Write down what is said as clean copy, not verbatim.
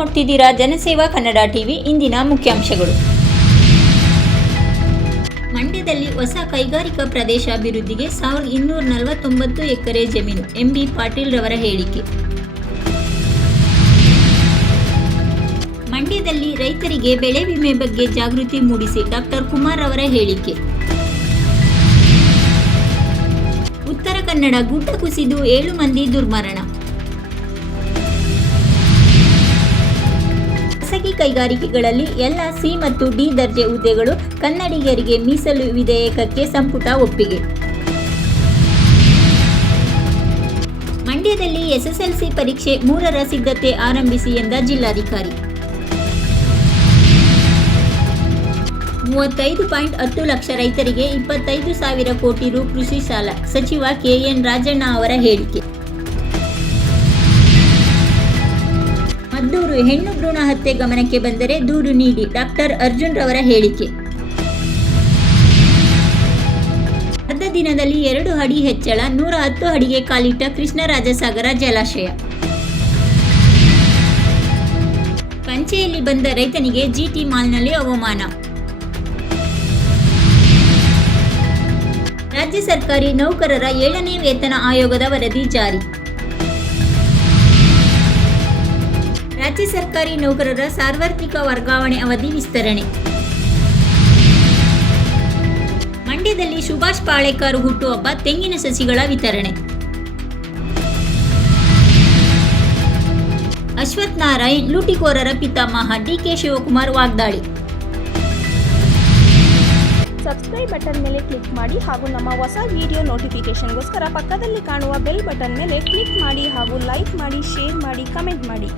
ನೋಡ್ತಿದ್ದೀರಾ ಜನಸೇವಾ ಕನ್ನಡ ಟಿವಿ. ಇಂದಿನ ಮುಖ್ಯಾಂಶಗಳು. ಮಂಡ್ಯದಲ್ಲಿ ಹೊಸ ಕೈಗಾರಿಕಾ ಪ್ರದೇಶ ಅಭಿವೃದ್ಧಿಗೆ 1249 ಎಕರೆ ಜಮೀನು. ಎಂಬಿ ಪಾಟೀಲ್ ರವರ ಹೇಳಿಕೆ. ಮಂಡ್ಯದಲ್ಲಿ ರೈತರಿಗೆ ಬೆಳೆ ವಿಮೆ ಬಗ್ಗೆ ಜಾಗೃತಿ ಮೂಡಿಸಿ ಡಾಕ್ಟರ್ ಕುಮಾರ್ ಅವರ ಹೇಳಿಕೆ. ಉತ್ತರ ಕನ್ನಡ ಗುಡ್ಡ ಕುಸಿದು 7 ಮಂದಿ ದುರ್ಮರಣ. ಖಾಸಗಿ ಕೈಗಾರಿಕೆಗಳಲ್ಲಿ ಎಲ್ಲ ಸಿ ಮತ್ತು ಡಿ ದರ್ಜೆ ಹುದ್ದೆಗಳು ಕನ್ನಡಿಗರಿಗೆ ಮೀಸಲು ವಿಧೇಯಕಕ್ಕೆ ಸಂಪುಟ ಒಪ್ಪಿಗೆ. ಮಂಡ್ಯದಲ್ಲಿ ಎಸ್ಎಸ್ಎಲ್ಸಿ ಪರೀಕ್ಷೆ 3ರ ಸಿದ್ಧತೆ ಆರಂಭಿಸಿ ಎಂದ ಜಿಲ್ಲಾಧಿಕಾರಿ. 35.10 ಲಕ್ಷ ರೈತರಿಗೆ 25,000 ಕೋಟಿ ರು ಕೃಷಿ ಸಾಲ. ಸಚಿವ ಕೆಎನ್ ರಾಜಣ್ಣ ಅವರ ಹೇಳಿಕೆ. ಮದ್ದೂರು ಹೆಣ್ಣು ಭ್ರೂಣ ಹತ್ಯೆ ಗಮನಕ್ಕೆ ಬಂದರೆ ದೂರು ನೀಡಿ ಡಾಕ್ಟರ್ ಅರ್ಜುನ್ ರವರ ಹೇಳಿಕೆ. ಅರ್ಧ ದಿನದಲ್ಲಿ 2 ಅಡಿ ಹೆಚ್ಚಳ, 110 ಅಡಿಗೆ ಕಾಲಿಟ್ಟ ಕೃಷ್ಣರಾಜಸಾಗರ ಜಲಾಶಯ. ಪಂಚೆಯಲ್ಲಿ ಬಂದ ರೈತನಿಗೆ ಜಿಟಿ ಮಾಲ್ನಲ್ಲಿ ಅವಮಾನ. ರಾಜ್ಯ ಸರ್ಕಾರಿ ನೌಕರರ 7ನೇ ವೇತನ ಆಯೋಗದ ವರದಿ ಜಾರಿ. ರಾಜ್ಯ ಸರ್ಕಾರಿ ನೌಕರರ ಸಾರ್ವತ್ರಿಕ ವರ್ಗಾವಣೆ ಅವಧಿ ವಿಸ್ತರಣೆ. ಮಂಡ್ಯದಲ್ಲಿ ಸುಭಾಷ್ ಪಾಳೇಕರ್ ಹುಟ್ಟುಹಬ್ಬ, ತೆಂಗಿನ ಸಸಿಗಳ ವಿತರಣೆ. ಅಶ್ವಥ್ ನಾರಾಯಣ್ ಲೂಟಿಕೋರರ ಪಿತಾಮಹ, ಡಿಕೆ ಶಿವಕುಮಾರ್ ವಾಗ್ದಾಳಿ. ಸಬ್ಸ್ಕ್ರೈಬ್ ಬಟನ್ ಮೇಲೆ ಕ್ಲಿಕ್ ಮಾಡಿ ಹಾಗೂ ನಮ್ಮ ಹೊಸ ವಿಡಿಯೋ ನೋಟಿಫಿಕೇಶನ್ಗೋಸ್ಕರ ಪಕ್ಕದಲ್ಲಿ ಕಾಣುವ ಬೆಲ್ ಬಟನ್ ಮೇಲೆ ಕ್ಲಿಕ್ ಮಾಡಿ ಹಾಗೂ ಲೈಕ್ ಮಾಡಿ, ಶೇರ್ ಮಾಡಿ, ಕಮೆಂಟ್ ಮಾಡಿ.